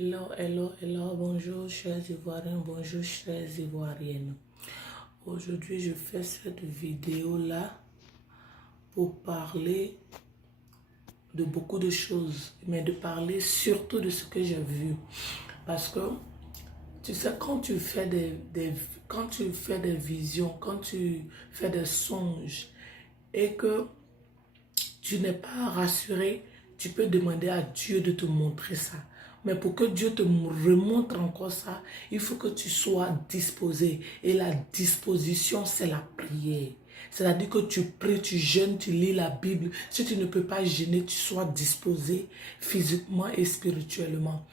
Hello, hello, hello, bonjour chers Ivoiriens, bonjour chers Ivoiriennes. Aujourd'hui, je fais cette vidéo-là pour parler de beaucoup de choses, mais de parler surtout de ce que j'ai vu. Parce que, tu sais, quand tu fais quand tu fais des visions, quand tu fais des songes et que tu n'es pas rassuré, tu peux demander à Dieu de te montrer ça. Mais pour que Dieu te remontre encore ça, il faut que tu sois disposé. Et la disposition, c'est la prière. C'est-à-dire que tu pries, tu jeûnes, tu lis la Bible. Si tu ne peux pas jeûner, tu sois disposé physiquement et spirituellement.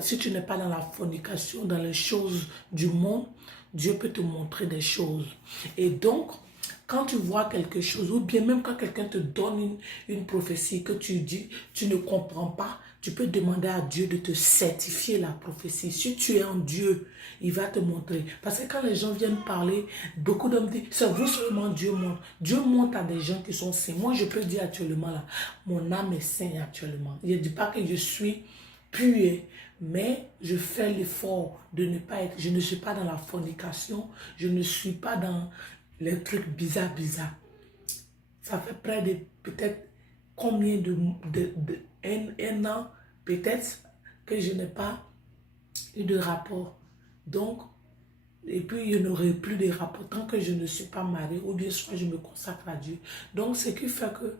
Si tu n'es pas dans la fornication, dans les choses du monde, Dieu peut te montrer des choses. Et donc, quand tu vois quelque chose, ou bien même quand quelqu'un te donne une prophétie que tu dis, tu ne comprends pas, tu peux demander à Dieu de te certifier la prophétie. Si tu es en Dieu, il va te montrer. Parce que quand les gens viennent parler, beaucoup d'hommes disent, c'est vous seulement Dieu montre. Dieu montre à des gens qui sont saints. Moi, je peux dire actuellement, là, mon âme est sainte actuellement. Je ne dis pas que je suis pur, mais je fais l'effort de ne pas être, je ne suis pas dans la fornication, je ne suis pas dans les trucs bizarres. Ça fait près de peut-être combien un an peut-être que je n'ai pas eu de rapport. Donc, et puis il n'y aurait plus de rapport tant que je ne suis pas mariée ou bien soit je me consacre à Dieu. Donc, ce qui fait que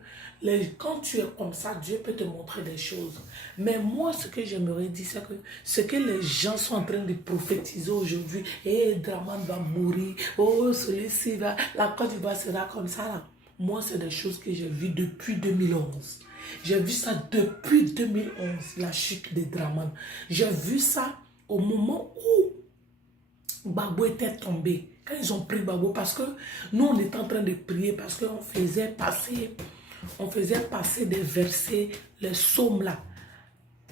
quand tu es comme ça, Dieu peut te montrer des choses. Mais moi, ce que j'aimerais dire, c'est que ce que les gens sont en train de prophétiser aujourd'hui, et Draman va mourir, oh, celui-ci va, la Côte d'Ivoire sera comme ça, là. Moi, c'est des choses que j'ai vues depuis 2011. J'ai vu ça depuis 2011, la chute de Draman. J'ai vu ça au moment où Gbagbo était tombé. Quand ils ont pris Gbagbo, parce que nous, on était en train de prier, parce qu'on faisait passer des versets, les psaumes là,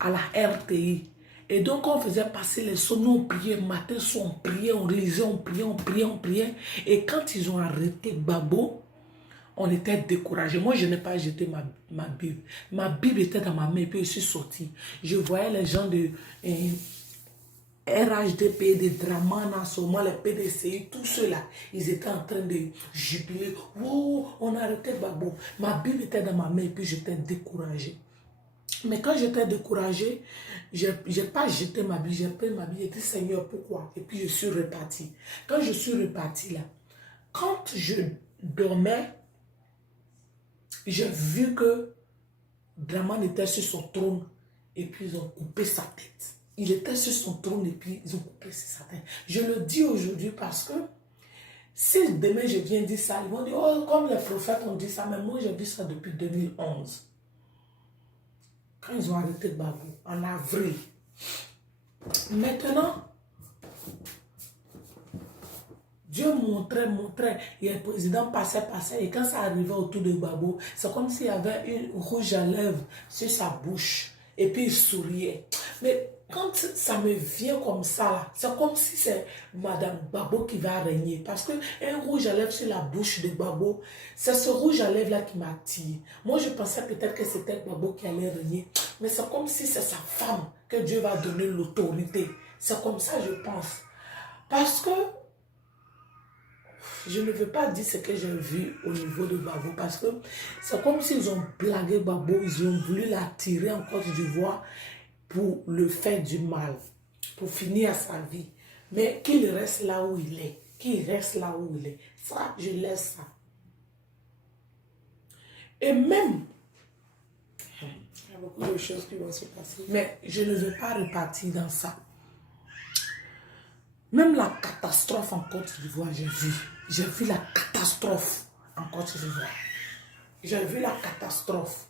à la RTI. Et donc, on faisait passer les psaumes, nous on priait, matin, soir, on priait, on lisait, on priait. Et quand ils ont arrêté Gbagbo, on était découragés. Moi, je n'ai pas jeté ma Bible. Ma Bible était dans ma main et puis je suis sortie. Je voyais les gens de RHDP, de Draman, en ce moment, les PDCI, tous ceux-là, ils étaient en train de jubiler. Oh, on a arrêté Gbagbo. Ma Bible était dans ma main et puis j'étais découragée. Mais quand j'étais découragée, je n'ai pas jeté ma Bible, j'ai pris ma Bible, j'ai dit Seigneur, pourquoi? Et puis je suis repartie. Quand je suis repartie là, quand je dormais, j'ai vu que Draman était sur son trône et puis ils ont coupé sa tête. Il était sur son trône et puis ils ont coupé sa tête. Je le dis aujourd'hui parce que si demain je viens dire ça, ils vont dire, oh, comme les prophètes ont dit ça, mais moi j'ai vu ça depuis 2011. Quand ils ont arrêté Gbagbo, en avril. Maintenant, Dieu montrait, et le président passait, et quand ça arrivait autour de Gbagbo, c'est comme s'il y avait une rouge à lèvres sur sa bouche, et puis il souriait. Mais quand ça me vient comme ça, c'est comme si c'est Madame Gbagbo qui va régner, parce qu'un rouge à lèvres sur la bouche de Gbagbo, c'est ce rouge à lèvres-là qui m'attire. Moi, je pensais peut-être que c'était Gbagbo qui allait régner, mais c'est comme si c'est sa femme que Dieu va donner l'autorité. C'est comme ça, je pense. Parce que je ne veux pas dire ce que j'ai vu au niveau de Gbagbo parce que c'est comme s'ils ont blagué Gbagbo, ils ont voulu l'attirer en Côte d'Ivoire pour le faire du mal, pour finir sa vie. Mais qu'il reste là où il est, Ça, je laisse ça. Et même, il y a beaucoup de choses qui vont se passer, mais je ne veux pas repartir dans ça. Même la catastrophe en Côte d'Ivoire, j'ai vu. J'ai vu la catastrophe en Côte d'Ivoire. J'ai vu la catastrophe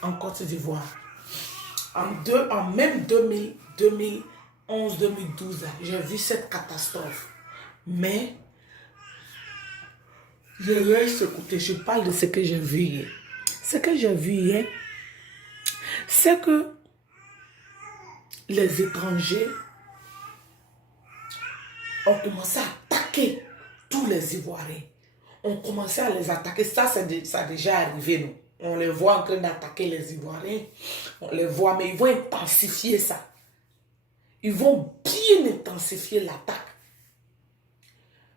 en Côte d'Ivoire. En même 2011, 2012, j'ai vu cette catastrophe. Mais, je laisse écouter, je parle de ce que j'ai vu hier. Ce que j'ai vu hier, c'est que les étrangers ont commencé à attaquer tous les Ivoiriens. On commençait à les attaquer. Ça a déjà arrivé, nous. on les voit en train d'attaquer les Ivoiriens. On les voit, mais ils vont intensifier ça. Ils vont bien intensifier l'attaque.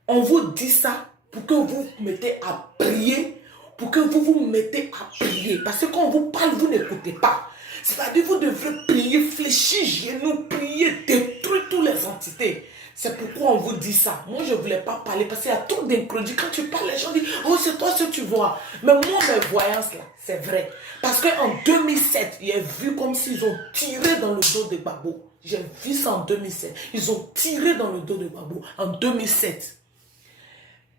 On vous dit ça pour que vous vous mettez à prier, pour que vous vous mettez à prier. Parce que quand on vous parle, vous n'écoutez pas. C'est-à-dire vous devrez prier, fléchir genoux, prier, détruire toutes les entités. C'est pourquoi on vous dit ça. Moi, je ne voulais pas parler parce qu'il y a trop d'incrédulité. Quand tu parles, les gens disent, oh, c'est toi ce que tu vois. Mais moi, mes voyances là, c'est vrai. Parce qu'en 2007, j'ai vu comme s'ils ont tiré dans le dos de Gbagbo. J'ai vu ça en 2007. Ils ont tiré dans le dos de Gbagbo en 2007.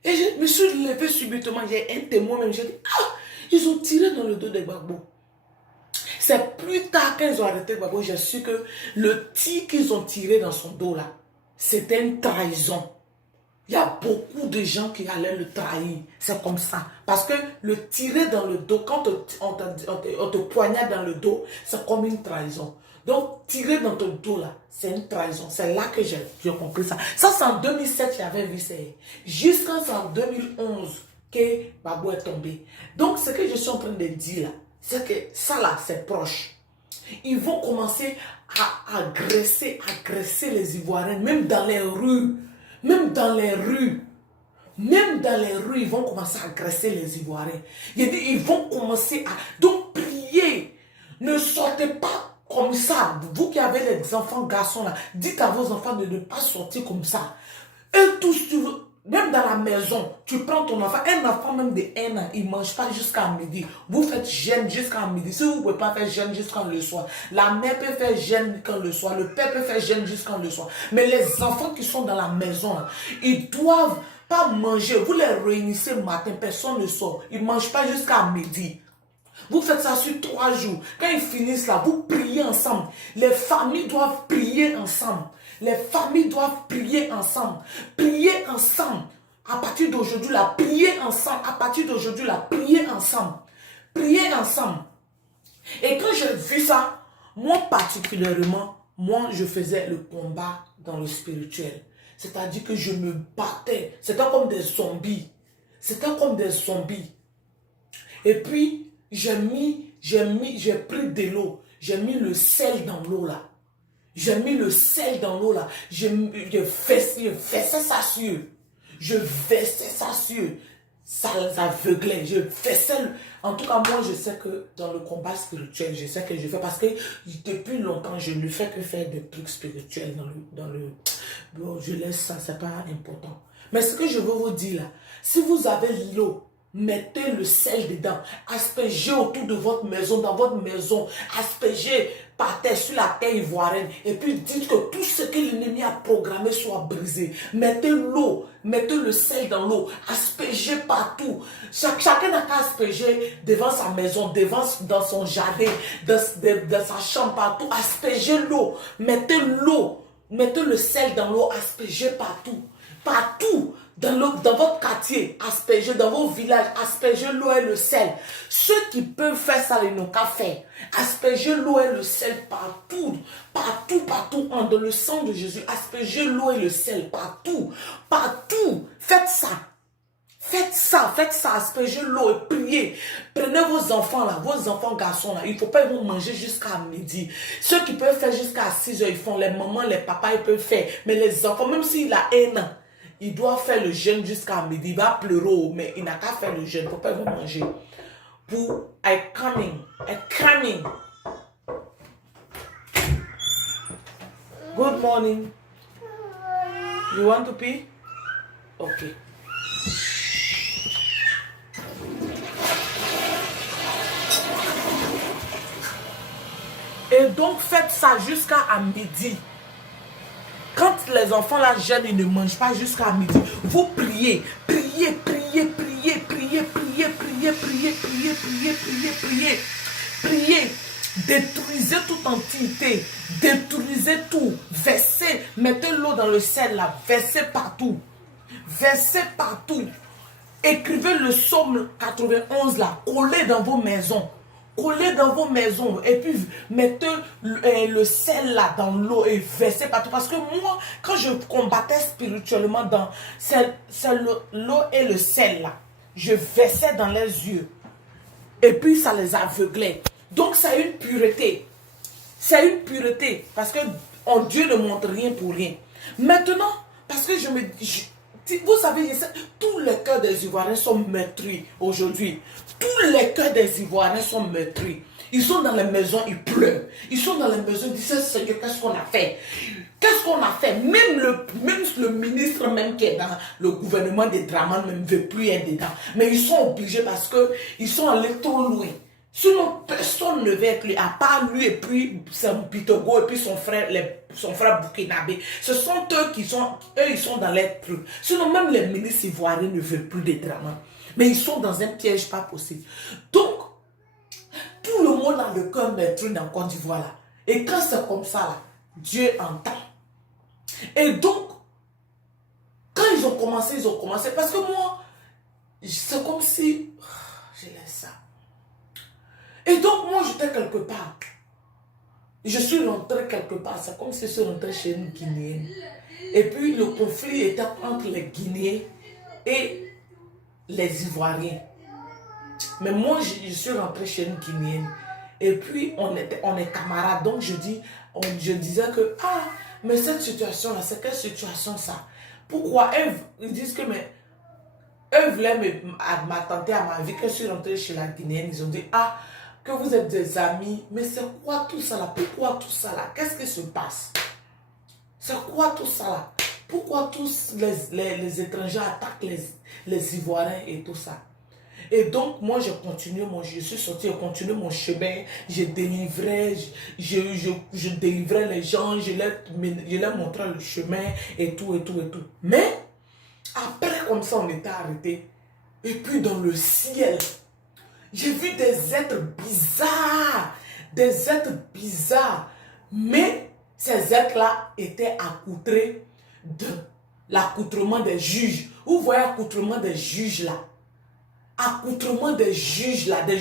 Et je me suis levé subitement. J'ai un témoin même. J'ai dit, ah, ils ont tiré dans le dos de Gbagbo. C'est plus tard qu'ils ont arrêté Gbagbo, j'ai su que le tir qu'ils ont tiré dans son dos là, c'était une trahison. Il y a beaucoup de gens qui allaient le trahir. C'est comme ça. Parce que le tirer dans le dos, quand on te poignarde dans le dos, c'est comme une trahison. Donc, tirer dans ton dos là, c'est une trahison. C'est là que j'ai compris ça. Ça, c'est en 2007, j'avais vu ça. Jusqu'en 2011 que Gbagbo est tombé. Donc, ce que je suis en train de dire là, c'est que ça là, c'est proche. Ils vont commencer à agresser les Ivoiriens, même dans les rues. Même dans les rues. Même dans les rues, ils vont commencer à agresser les Ivoiriens. Ils vont commencer à... Donc, priez. Ne sortez pas comme ça. Vous qui avez les enfants garçons là, dites à vos enfants de ne pas sortir comme ça. Et tous, tu veux... Même dans la maison, tu prends ton enfant, un enfant même de 1 an, il ne mange pas jusqu'à midi. Vous faites jeûne jusqu'à midi. Si vous ne pouvez pas faire jeûne jusqu'à le soir, la mère peut faire jeûne quand le soir, le père peut faire jeûne jusqu'à le soir. Mais les enfants qui sont dans la maison, ils doivent pas manger. Vous les réunissez le matin, personne ne sort. Ils ne mangent pas jusqu'à midi. Vous faites ça sur 3 jours. Quand ils finissent là, vous priez ensemble. Les familles doivent prier ensemble. Les familles doivent prier ensemble. Prier ensemble. À partir d'aujourd'hui, là, prier ensemble. À partir d'aujourd'hui, là, prier ensemble. Prier ensemble. Et quand j'ai vu ça, moi particulièrement, moi, je faisais le combat dans le spirituel. C'est-à-dire que je me battais. C'était comme des zombies. C'était comme des zombies. Et puis, j'ai pris de l'eau. J'ai mis le sel dans l'eau là. J'ai mis le sel dans l'eau là. Je versais ça sur eux. Je versais ça sur eux. Ça les aveuglait. Je versais. En tout cas, moi, je sais que dans le combat spirituel, je sais que je fais. Parce que depuis longtemps, je ne fais que faire des trucs spirituels Bon, je laisse ça, c'est pas important. Mais ce que je veux vous dire là, si vous avez l'eau, mettez le sel dedans, aspergez autour de votre maison, dans votre maison, aspergez par terre, sur la terre ivoirienne, et puis dites que tout ce que l'ennemi a programmé soit brisé. Mettez l'eau, mettez le sel dans l'eau, aspergez partout. Chacun n'a qu'à asperger devant sa maison, dans son jardin, dans sa chambre, partout. Aspergez l'eau, mettez le sel dans l'eau, aspergez partout. Partout. Dans votre quartier, aspergez, dans vos villages, aspergez l'eau et le sel. Ceux qui peuvent faire ça, ils n'ont qu'à faire. Aspergez l'eau et le sel partout, partout, dans le sang de Jésus. Aspergez l'eau et le sel partout, partout. Faites ça, aspergez l'eau et priez. Prenez vos enfants là, vos enfants garçons là, il ne faut pas ils vont manger jusqu'à midi. Ceux qui peuvent faire jusqu'à 6 heures, ils font, les mamans, les papas, ils peuvent faire. Mais les enfants, même s'il a 1 an, il doit faire le jeûne jusqu'à midi. Il va pleurer, mais il n'a qu'à faire le jeûne. Il ne faut pas vous manger. I'm coming. Good morning. You want to pee? Okay. Et donc, faites ça jusqu'à midi. Quand les enfants là jeûnent, ils ne mangent pas jusqu'à midi. Vous priez. Détruisez toute entité. Détruisez tout. Versez. Mettez l'eau dans le sel là. Versez partout. Écrivez le psaume 91 là. Collez dans vos maisons. Et puis mettez le sel là dans l'eau et versez partout. Parce que moi, quand je combattais spirituellement c'est l'eau et le sel là, je versais dans les yeux. Et puis ça les aveuglait. Donc c'est une pureté. C'est une pureté. Parce que Dieu ne montre rien pour rien. Maintenant, parce que vous savez, tous les cœurs des Ivoiriens sont meurtris aujourd'hui. Tous les cœurs des Ivoiriens sont meurtris. Ils sont dans les maisons, ils pleurent. Ils sont dans les maisons, ils disent, Seigneur, qu'est-ce qu'on a fait? Qu'est-ce qu'on a fait? Même le ministre même qui est dans le gouvernement des Dramane ne veut plus être dedans. Mais ils sont obligés parce qu'ils sont allés trop loin. Sinon, personne ne veut être lui, à part lui et puis son Pitogo et puis son frère Burkinabé. Ce sont eux ils sont dans les trucs. Sinon, même les ministres ivoiriens ne veulent plus des Dramane. Mais ils sont dans un piège pas possible. Donc, tout le monde a le cœur meurtri dans Côte d'Ivoire là. Et quand c'est comme ça là, Dieu entend. Et donc, quand ils ont commencé, parce que moi, c'est comme si, je laisse ça. Et donc, moi, j'étais quelque part. Je suis rentré quelque part, c'est comme si je suis rentré chez une Guinéenne. Et puis, le conflit était entre les Guinéens et les Ivoiriens. Mais moi, je suis rentré chez une Guinéenne. Et puis, on est camarades. Donc, je disais que, mais cette situation-là, c'est quelle situation ça? Pourquoi ils disent que, mais, eux voulaient m'attenter à ma vie. Quand je suis rentré chez la Guinéenne, ils ont dit, que vous êtes des amis. Mais c'est quoi tout ça là? Pourquoi tout ça là? Qu'est-ce qui se passe? C'est quoi tout ça là? Pourquoi tous les étrangers attaquent les Ivoiriens et tout ça? Et donc, moi, je suis sorti, j'ai continué mon chemin, je délivrais les gens, je leur montrais le chemin et tout, et tout, et tout. Mais, après, comme ça, on était arrêtés. Et puis, dans le ciel, j'ai vu des êtres bizarres. Mais, ces êtres-là étaient accoutrés de l'accoutrement des juges. Vous voyez l'accoutrement des juges là? Accoutrement des juges là, des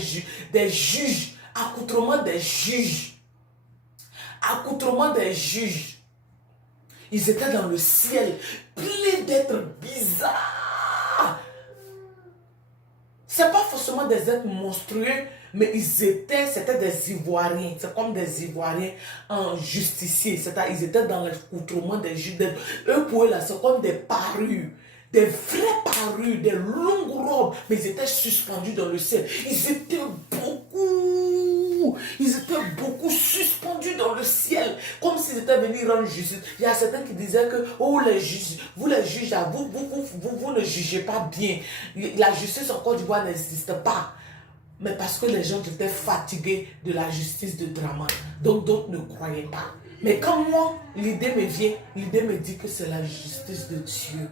juges, accoutrement des juges. Ils étaient dans le ciel, plein d'êtres bizarres. C'est pas forcément des êtres monstrueux, mais c'était des Ivoiriens. C'est comme des Ivoiriens en justicier. Ils étaient dans l'accoutrement des juges. Eux pour eux là, c'est comme des parures. Des vraies parures, des longues robes, mais ils étaient suspendus dans le ciel. Ils étaient beaucoup suspendus dans le ciel, comme s'ils étaient venus rendre justice. Il y a certains qui disaient que, les juges, vous les juges, vous ne jugez pas bien. La justice en Côte d'Ivoire n'existe pas. Mais parce que les gens étaient fatigués de la justice de Dramane. Donc d'autres ne croyaient pas. Mais quand moi, l'idée me vient, l'idée me dit que c'est la justice de Dieu.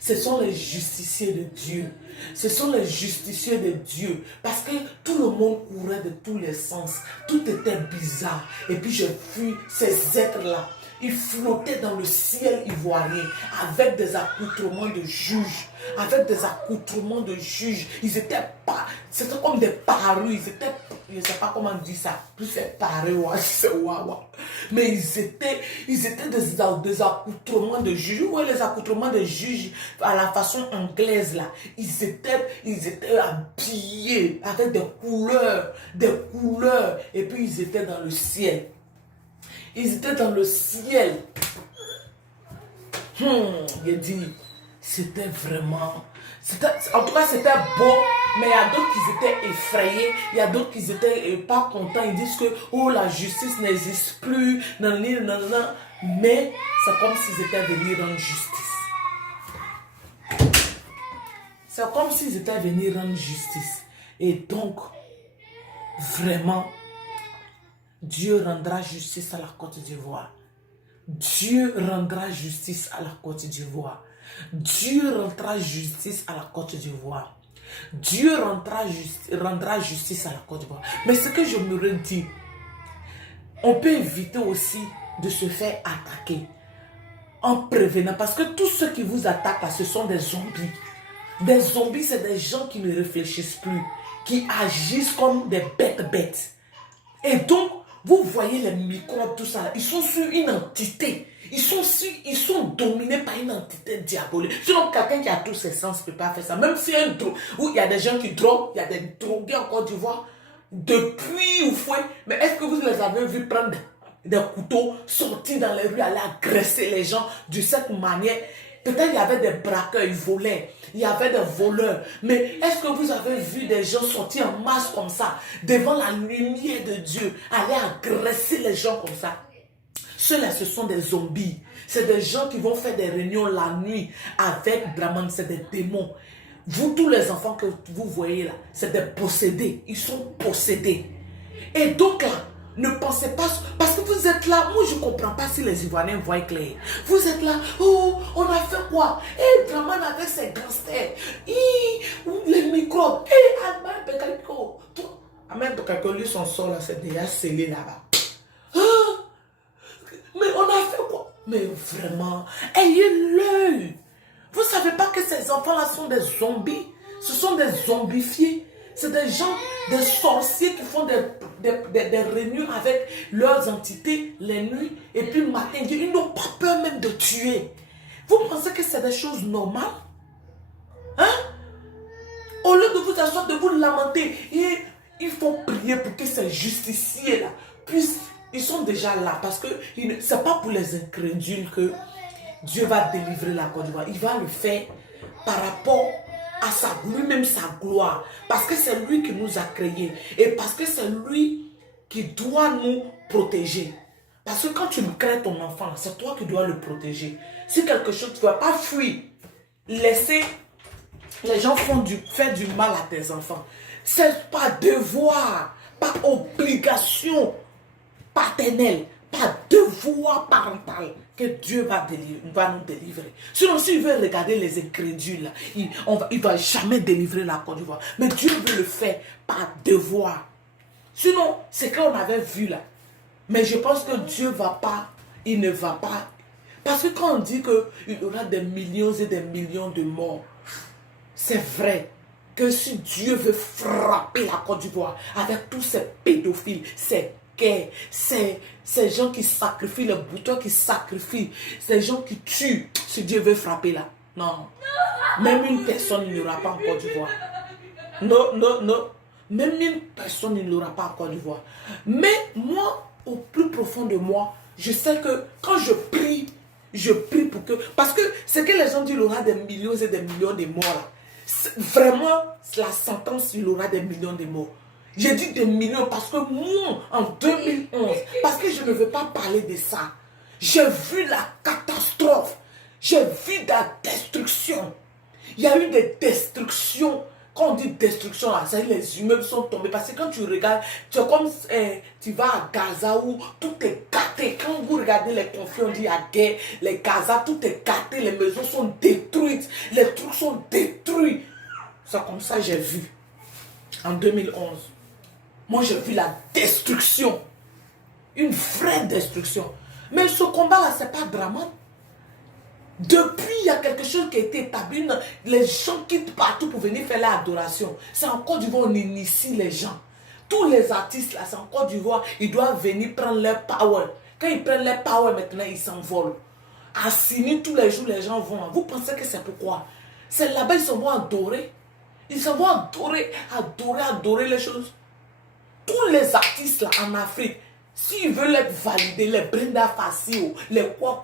Ce sont les justiciers de Dieu. Ce sont les justiciers de Dieu. Parce que tout le monde courait de tous les sens. Tout était bizarre. Et puis je fus ces êtres-là. Ils flottaient dans le ciel ivoirien avec des accoutrements de juges. Ils étaient pas... C'était comme des parures. Ils étaient... Je ne sais pas comment on dit ça. Plus c'est parure, c'est wawa. Mais ils étaient des accoutrements de juges. Vous voyez les accoutrements de juges à la façon anglaise là. Ils étaient habillés avec des couleurs. Et puis ils étaient dans le ciel. Il dit, c'était vraiment... En tout cas, c'était beau, mais il y a d'autres qui étaient effrayés, il y a d'autres qui n'étaient pas contents. Ils disent que la justice n'existe plus, mais c'est comme s'ils étaient venus rendre justice. Et donc, vraiment, Dieu rendra justice à la Côte d'Ivoire. Dieu rendra justice à la Côte d'Ivoire. Dieu rendra justice à la Côte d'Ivoire. Dieu rendra justice à la Côte d'Ivoire. Mais ce que je me redis, on peut éviter aussi de se faire attaquer en prévenant. Parce que tous ceux qui vous attaquent là, ce sont des zombies. Des zombies, c'est des gens qui ne réfléchissent plus, qui agissent comme des bêtes. Et donc, Vous voyez les microbes, tout ça, ils sont sur une entité. Ils sont dominés par une entité diabolique. Sinon, quelqu'un qui a tous ses sens ne peut pas faire ça. Même si il y a des gens qui droguent, il y a des drogués en Côte d'Ivoire, depuis ou fouet. Mais est-ce que vous les avez vus prendre des couteaux, sortir dans les rues, aller agresser les gens de cette manière? Peut-être il y avait des braqueurs, ils volaient. Il y avait des voleurs. Mais est-ce que vous avez vu des gens sortir en masse comme ça, devant la lumière de Dieu, aller agresser les gens comme ça? Ceux-là, ce sont des zombies. C'est des gens qui vont faire des réunions la nuit avec Brahman. C'est des démons. Vous, tous les enfants que vous voyez là, c'est des possédés. Ils sont possédés. Et donc là, ne pensez pas... Parce que vous êtes là, moi je ne comprends pas si les Ivoiriens voient clair. Vous êtes là, oh, on a fait quoi? Eh, Brahman avec ses gangsters. Les microbes. Eh, Ahmed Bekako. Ahmed Bekako, lui, son sort là, c'est déjà scellé là-bas. Mais on a fait quoi? Mais vraiment, ayez l'œil. Vous ne savez pas que ces enfants-là sont des zombies? Ce sont des zombifiés. C'est des gens, des sorciers qui font des réunions avec leurs entités les nuits. Et puis le matin, ils n'ont pas peur même de tuer. Vous pensez que c'est des choses normales? Hein? Au lieu de vous asseoir, de vous lamenter, il faut prier pour que ces justiciers-là puissent... Ils sont déjà là parce que ce n'est pas pour les incrédules que Dieu va délivrer la Côte d'Ivoire. Il va le faire par rapport à lui-même sa gloire. Parce que c'est lui qui nous a créés. Et parce que c'est lui qui doit nous protéger. Parce que quand tu crées ton enfant, c'est toi qui dois le protéger. Si quelque chose, tu ne vas pas fuir. Laisser les gens faire du mal à tes enfants. C'est pas devoir, pas obligation paternelle, pas devoir parental que Dieu va nous délivrer. Sinon, s'il veut regarder les incrédules, il ne va jamais délivrer la Côte d'Ivoire. Mais Dieu veut le faire par devoir. Sinon, c'est qu'on avait vu là. Mais je pense que Dieu il ne va pas. Parce que quand on dit qu'il y aura des millions et des millions de morts, c'est vrai que si Dieu veut frapper la Côte d'Ivoire avec tous ces pédophiles, ces gens qui sacrifient, les boutons qui sacrifient, ces gens qui tuent, si Dieu veut frapper là, non. Même une personne, il n'y aura pas en Côte d'Ivoire. Non, non, non. Même une personne, il n'y aura pas en Côte d'Ivoire. Mais moi, au plus profond de moi, je sais que quand je prie pour que... Parce que ce que les gens disent, il y aura des millions et des millions de morts là. Vraiment, la sentence, il y aura des millions de morts. J'ai dit des millions parce que moi, en 2011, parce que je ne veux pas parler de ça, j'ai vu la catastrophe, j'ai vu la destruction. Il y a eu des destructions. Quand on dit destruction, là, ça, les immeubles sont tombés. Parce que quand tu regardes, tu es comme tu vas à Gaza où tout est gâté. Quand vous regardez les conflits, on dit à guerre, les Gaza, tout est gâté, les maisons sont détruites, les trucs sont détruits. C'est comme ça que j'ai vu en 2011. Moi, j'ai vu la destruction. Une vraie destruction. Mais ce combat-là, ce n'est pas dramatique. Depuis, il y a quelque chose qui a été établi. Les gens quittent partout pour venir faire l'adoration. C'est en Côte d'Ivoire, on initie les gens. Tous les artistes, là, c'est en Côte d'Ivoire, ils doivent venir prendre leur power. Quand ils prennent leur power, maintenant, ils s'envolent. À Sini, tous les jours, les gens vont. Vous pensez que c'est pourquoi? C'est là-bas, ils s'en vont adorer. Ils s'en vont adorer les choses. Tous les artistes, là, en Afrique, s'ils veulent être validés, les Brenda Fassi, les quoi,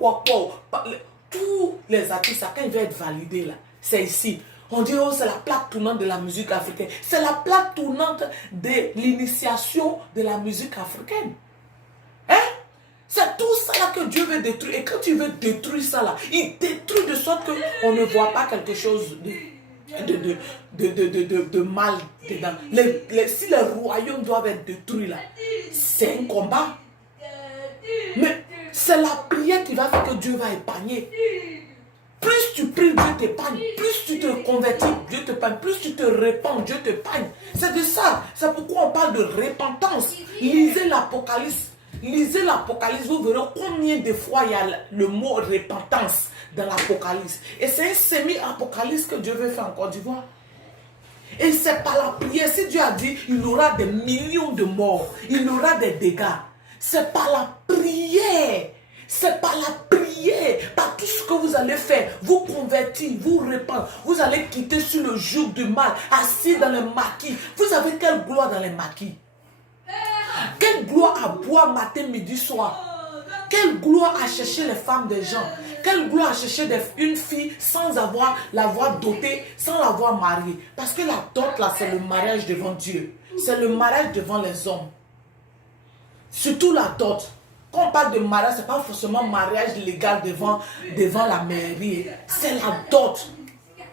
tous les artistes, quand ils veulent être validés, là, c'est ici. On dit, oh, c'est la plaque tournante de la musique africaine. C'est la plaque tournante de l'initiation de la musique africaine. Hein? C'est tout ça là que Dieu veut détruire. Et quand tu veux détruire ça là, il détruit de sorte qu'on ne voit pas quelque chose de mal dedans. Si les royaumes doivent être détruits là, c'est un combat. Mais c'est la prière qui va faire que Dieu va épargner. Plus tu pries, Dieu t'épargne. Plus tu te convertis, Dieu t'épargne. Plus tu te répands, Dieu t'épargne. C'est de ça. C'est pourquoi on parle de repentance. Lisez l'Apocalypse. Lisez l'Apocalypse. Vous verrez combien de fois il y a le mot repentance dans l'Apocalypse. Et c'est un semi-apocalypse que Dieu veut faire en Côte d'Ivoire. Et c'est par la prière. Si Dieu a dit, il y aura des millions de morts. Il y aura des dégâts. C'est par la prière. C'est par la prière, par tout ce que vous allez faire, vous convertir, vous répandre, vous allez quitter sur le joug du mal, assis dans les maquis. Vous avez quelle gloire dans les maquis? Quelle gloire à boire matin, midi, soir? Quelle gloire à chercher les femmes des gens? Quelle gloire à chercher une fille sans l'avoir dotée, sans l'avoir mariée? Parce que la dot là, c'est le mariage devant Dieu. C'est le mariage devant les hommes. Surtout la dot. Quand on parle de mariage, ce n'est pas forcément mariage légal devant la mairie. C'est la dot.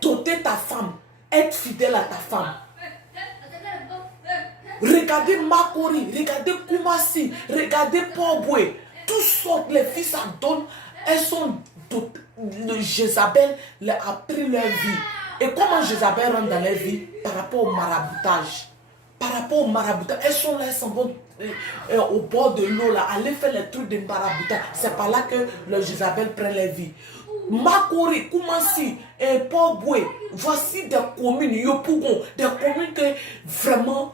Doter ta femme. Être fidèle à ta femme. Regardez Makori, regardez Koumassi, regardez Port-Boué. Toutes sortes, les filles s'adonnent. Elles sont dotées. Jézabel a pris leur vie. Et comment Jézabel rentre dans leur vie? Par rapport au maraboutage. Par rapport au maraboutage. Elles sont là, elles s'en vont au bord de l'eau, là, aller faire les trucs de maraboutage. C'est par là que le Jézabel prend leur vie. Makori, Koumassi, Port-Boué. Voici des communes, Yopougon, des communes que vraiment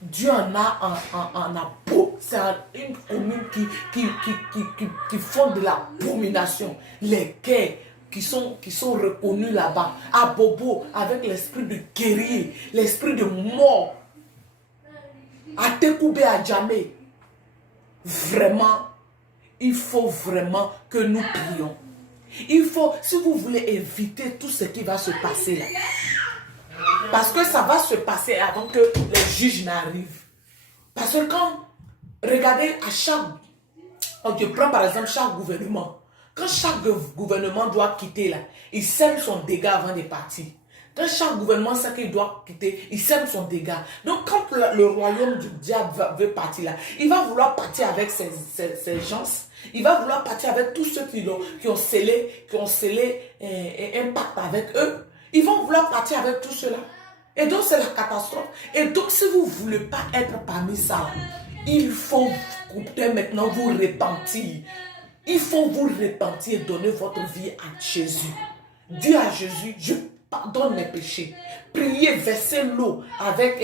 Dieu en a beau. C'est une commune qui font de l'abomination. Les guerres qui sont reconnus là-bas. À Bobo, avec l'esprit de guerrier, l'esprit de mort. À Tekoubé, à Djamé. Vraiment, il faut vraiment que nous prions. Il faut, si vous voulez éviter tout ce qui va se passer là. Parce que ça va se passer avant que les juges n'arrivent. Parce que quand, regardez, à chaque, je prends par exemple chaque gouvernement. Quand chaque gouvernement doit quitter là, il sème son dégât avant de partir. Quand chaque gouvernement sait qu'il doit quitter, il sème son dégât. Donc quand le royaume du diable veut partir là, il va vouloir partir avec ses gens. Il va vouloir partir avec tous ceux qui ont scellé un pacte avec eux. Ils vont vouloir partir avec tout cela. Et donc c'est la catastrophe. Et donc si vous ne voulez pas être parmi ça, il faut maintenant vous repentir. Il faut vous repentir et donner votre vie à Jésus. Dis à Jésus, je pardonne mes péchés. Priez, versez l'eau avec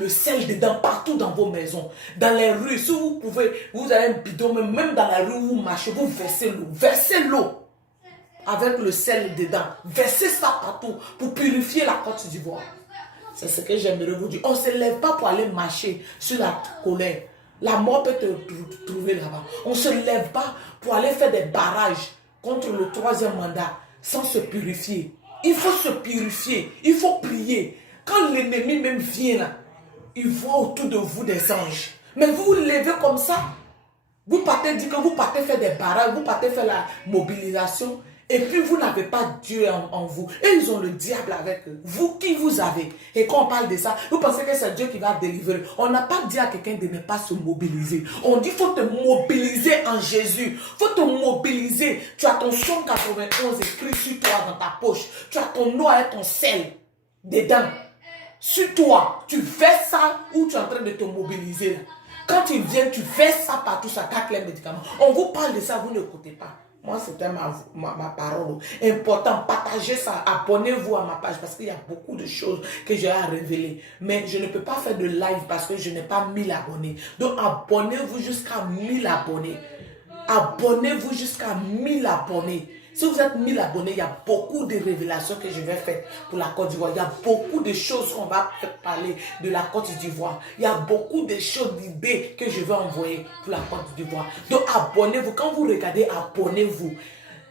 le sel dedans partout dans vos maisons. Dans les rues, si vous pouvez, vous avez un bidon, même dans la rue où vous marchez, vous versez l'eau. Versez l'eau avec le sel dedans. Versez ça partout pour purifier la Côte d'Ivoire. C'est ce que j'aimerais vous dire. On ne se lève pas pour aller marcher sur la colère. La mort peut te trouver là-bas. On ne se lève pas pour aller faire des barrages contre le troisième mandat sans se purifier. Il faut se purifier. Il faut prier. Quand l'ennemi même vient là, il voit autour de vous des anges. Mais vous vous levez comme ça. Vous partez dire que vous partez faire des barrages, vous partez faire la mobilisation. Et puis vous n'avez pas Dieu en vous. Et ils ont le diable avec eux. Vous qui vous avez. Et quand on parle de ça, vous pensez que c'est Dieu qui va délivrer. On n'a pas dit à quelqu'un de ne pas se mobiliser. On dit qu'il faut te mobiliser en Jésus. Il faut te mobiliser. Tu as ton Somme 91 écrit sur toi dans ta poche. Tu as ton eau et ton sel dedans. Sur toi, tu fais ça ou tu es en train de te mobiliser là. Quand ils viennent, tu fais ça partout, ça tape les médicaments. On vous parle de ça, vous n'écoutez pas. Moi, c'était ma parole. Important, partagez ça. Abonnez-vous à ma page parce qu'il y a beaucoup de choses que j'ai à révéler. Mais je ne peux pas faire de live parce que je n'ai pas 1000 abonnés. Donc, abonnez-vous jusqu'à 1000 abonnés. Abonnez-vous jusqu'à 1000 abonnés. Si vous êtes 1000 abonnés, il y a beaucoup de révélations que je vais faire pour la Côte d'Ivoire. Il y a beaucoup de choses qu'on va parler de la Côte d'Ivoire. Il y a beaucoup de choses, d'idées que je vais envoyer pour la Côte d'Ivoire. Donc abonnez-vous. Quand vous regardez, abonnez-vous.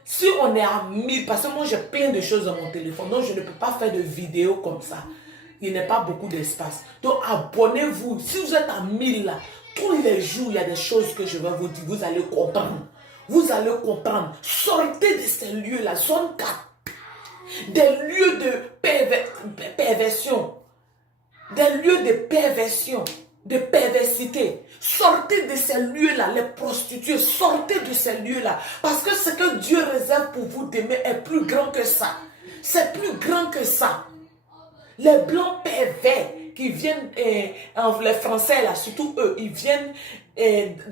Si on est à 1000, parce que moi j'ai plein de choses dans mon téléphone, donc je ne peux pas faire de vidéos comme ça. Il n'y a pas beaucoup d'espace. Donc abonnez-vous. Si vous êtes à 1000 là, tous les jours, il y a des choses que je vais vous dire. Vous allez comprendre. Vous allez comprendre. Sortez de ces lieux-là. Zone 4. Des lieux de perversion. Des lieux de perversion. De perversité. Sortez de ces lieux-là. Les prostituées. Sortez de ces lieux-là. Parce que ce que Dieu réserve pour vous demain est plus grand que ça. C'est plus grand que ça. Les blancs pervers qui viennent, les Français là, surtout eux, ils viennent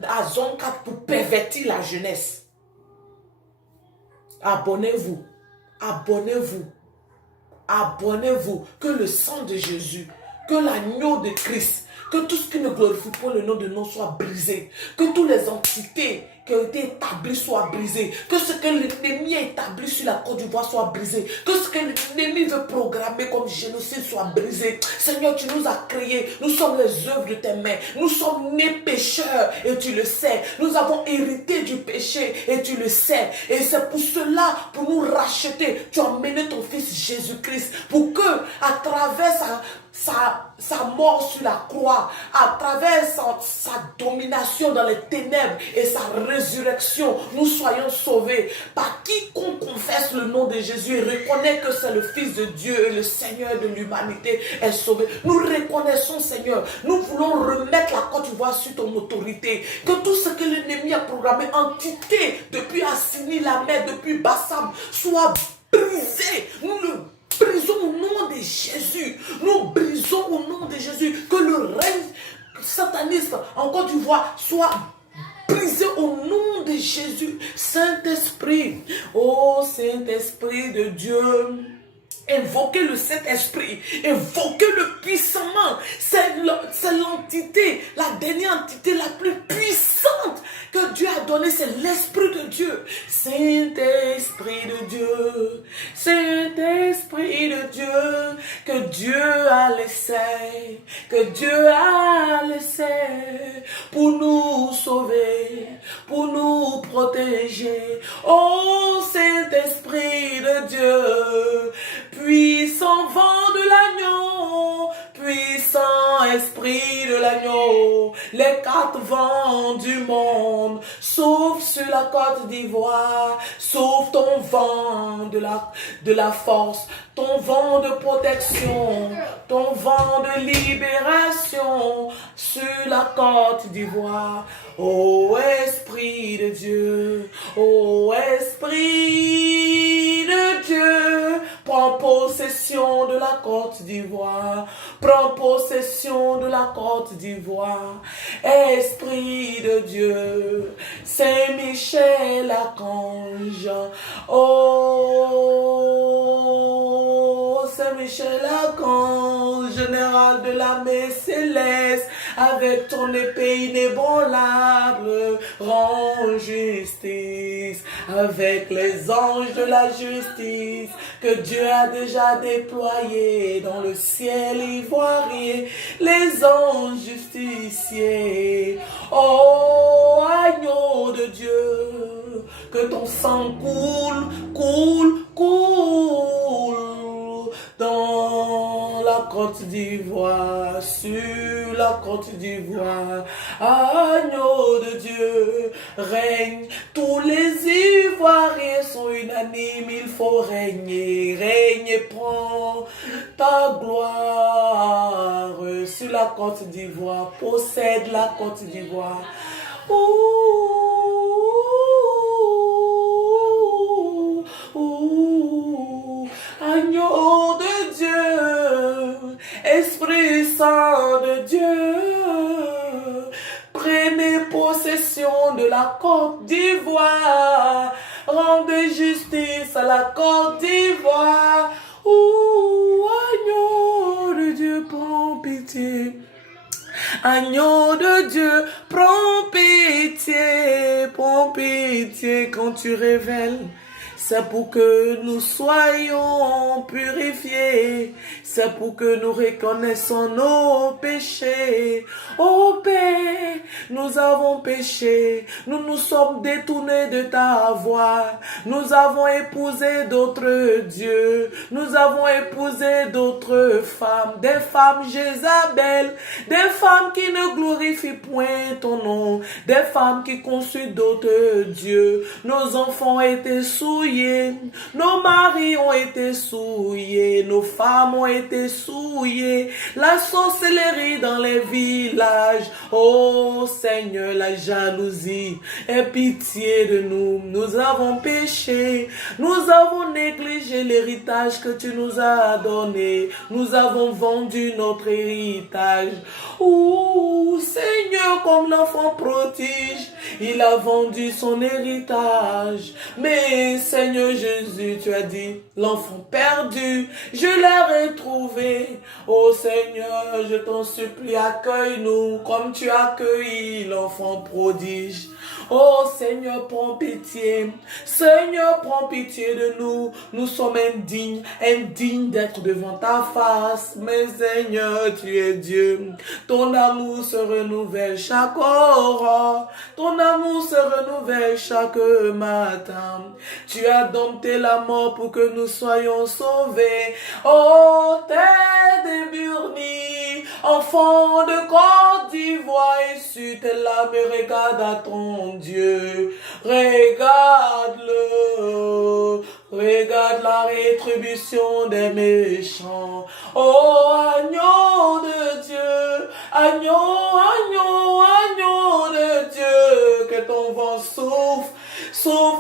à zone 4 pour pervertir la jeunesse. Abonnez-vous. Abonnez-vous. Abonnez-vous. Que le sang de Jésus, que l'agneau de Christ, Que tout ce qui ne glorifie pas le nom de nous soit brisé. Que toutes les entités qui ont été établies soient brisées. Que ce que l'ennemi a établi sur la Côte d'Ivoire soit brisé. Que ce que l'ennemi veut programmer comme génocide soit brisé. Seigneur, tu nous as créés. Nous sommes les œuvres de tes mains. Nous sommes nés pécheurs et tu le sais. Nous avons hérité du péché et tu le sais. Et c'est pour cela, pour nous racheter, tu as mené ton fils Jésus-Christ pour que, à travers sa mort sur la croix, à travers sa domination dans les ténèbres et sa résurrection, nous soyons sauvés. Par quiconque confesse le nom de Jésus et reconnaît que c'est le Fils de Dieu et le Seigneur de l'humanité est sauvé. Nous reconnaissons, Seigneur, nous voulons remettre la Côte d'Ivoire sur ton autorité. Que tout ce que l'ennemi a programmé, entité, depuis Assini, la mer, depuis Bassam, soit brisé. Nous le brisons au nom de Jésus. Nous brisons au nom de Jésus. Que le règne sataniste en Côte d'Ivoire soit brisé au nom de Jésus. Saint-Esprit, oh Saint-Esprit de Dieu, invoquez le Saint-Esprit, invoquez-le puissamment. C'est l'entité, la dernière entité la plus puissante que Dieu a donnée, c'est l'Esprit de Dieu. Saint-Esprit de Dieu, Saint-Esprit de Dieu, que Dieu a laissé, pour nous sauver, pour nous protéger. Oh Saint-Esprit de Dieu, puissant vent de l'agneau, puissant esprit de l'agneau, les quatre vents du monde, souffle sur la Côte d'Ivoire, souffle ton vent de la force, ton vent de protection, ton vent de libération sur la Côte d'Ivoire. Ô Esprit de Dieu, ô Esprit de Dieu, prends possession de la Côte d'Ivoire, prends possession de la Côte d'Ivoire. Esprit de Dieu, Saint-Michel Archange, oh Saint-Michel Archange, général de l'armée céleste, avec ton épée inébranlable, rends justice, avec les anges de la justice, que Dieu a déjà déployés dans le ciel ivoirien, les anges justiciers. Oh, agneau de Dieu, que ton sang coule dans la Côte d'Ivoire, sur la Côte d'Ivoire. Agneau de Dieu, règne. Tous les Ivoiriens sont unanimes, il faut régner, règne, prends ta gloire sur la Côte d'Ivoire, possède la Côte d'Ivoire. Agneau de Dieu, Esprit Saint de Dieu, prenez possession de la Côte d'Ivoire, rendez justice à la Côte d'Ivoire. Agneau de Dieu, prends pitié. Agneau de Dieu, prends pitié quand tu révèles. C'est pour que nous soyons purifiés. C'est pour que nous reconnaissons nos péchés. Ô Père, nous avons péché. Nous nous sommes détournés de ta voie. Nous avons épousé d'autres dieux. Nous avons épousé d'autres femmes. Des femmes Jézabel. Des femmes qui ne glorifient point ton nom. Des femmes qui consultent d'autres dieux. Nos enfants étaient souillés. Nos maris ont été souillés, nos femmes ont été souillées, la sorcellerie dans les villages. Oh Seigneur, la jalousie, aie pitié de nous. Nous avons péché, nous avons négligé l'héritage que tu nous as donné. Nous avons vendu notre héritage. Oh Seigneur, comme l'enfant prodige, il a vendu son héritage. Mais Seigneur Jésus, tu as dit, l'enfant perdu, je l'ai retrouvé. Oh Seigneur, je t'en supplie, accueille-nous comme tu as accueilli l'enfant prodige. Oh Seigneur, prends pitié. Seigneur, prends pitié de nous. Nous sommes indignes d'être devant ta face. Mais Seigneur, tu es Dieu. Ton amour se renouvelle chaque aurore. Ton amour se renouvelle chaque matin. Tu as dompté la mort pour que nous soyons sauvés. Oh, tête éburnie, enfant de Côte d'Ivoire, et sur tes larmes, regarde à ton Dieu. Regarde-le. Regarde la rétribution des méchants. Oh, agneau de Dieu, agneau, agneau, agneau de Dieu, que ton vent souffle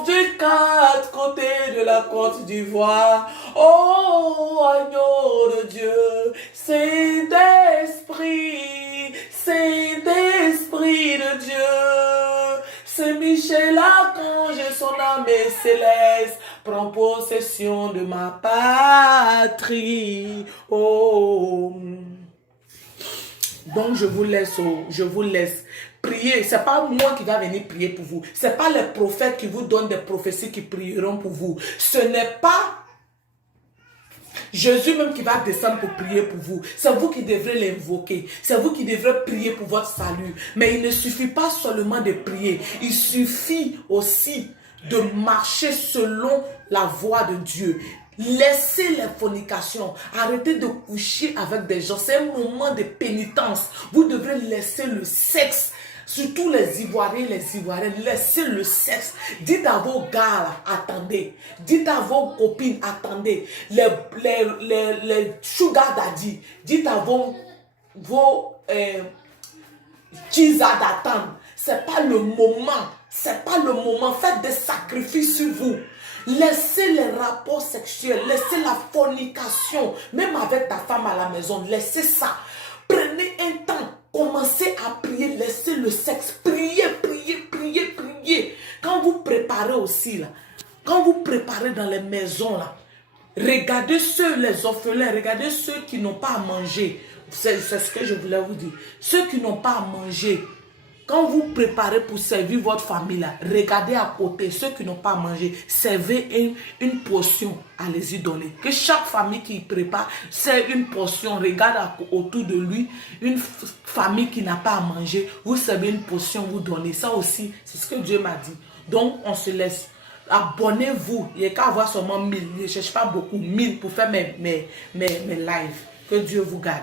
du quatre côtés de la Côte d'Ivoire. Oh, agneau de Dieu, Saint-Esprit, Saint-Esprit de Dieu. C'est Michel Archange et son armée céleste prend possession de ma patrie. Oh. Donc je vous laisse prier. C'est pas moi qui va venir prier pour vous. C'est pas les prophètes qui vous donnent des prophéties qui prieront pour vous. Ce n'est pas Jésus même qui va descendre pour prier pour vous. C'est vous qui devrez l'invoquer. C'est vous qui devrez prier pour votre salut. Mais il ne suffit pas seulement de prier. Il suffit aussi de marcher selon la voie de Dieu. Laissez les fornications. Arrêtez de coucher avec des gens. C'est un moment de pénitence. Vous devrez laisser le sexe. Surtout les Ivoiriens, les Ivoiriennes, laissez le sexe. Dites à vos gars, là, attendez. Dites à vos copines, attendez. Les sugar daddy, dites à vos teasers d'attendre. C'est pas le moment. C'est pas le moment. Faites des sacrifices sur vous. Laissez les rapports sexuels. Laissez la fornication. Même avec ta femme à la maison. Laissez ça. Prenez un temps. Commencez à prier, laissez le sexe, priez, priez, priez, priez. Quand vous préparez aussi là, quand vous préparez dans les maisons là, regardez les orphelins, regardez ceux qui n'ont pas à manger. C'est ce que je voulais vous dire. Ceux qui n'ont pas à manger, quand vous préparez pour servir votre famille là, regardez à côté, ceux qui n'ont pas à manger, servez une portion, allez-y donner. Que chaque famille qui prépare, c'est une portion, regarde autour de lui, une famille qui n'a pas à manger, vous servez une portion, vous donnez. Ça aussi, c'est ce que Dieu m'a dit. Donc, on se laisse. Abonnez-vous. Il n'y a qu'à avoir seulement 1000. Je ne cherche pas beaucoup, 1000 pour faire mes lives. Que Dieu vous garde.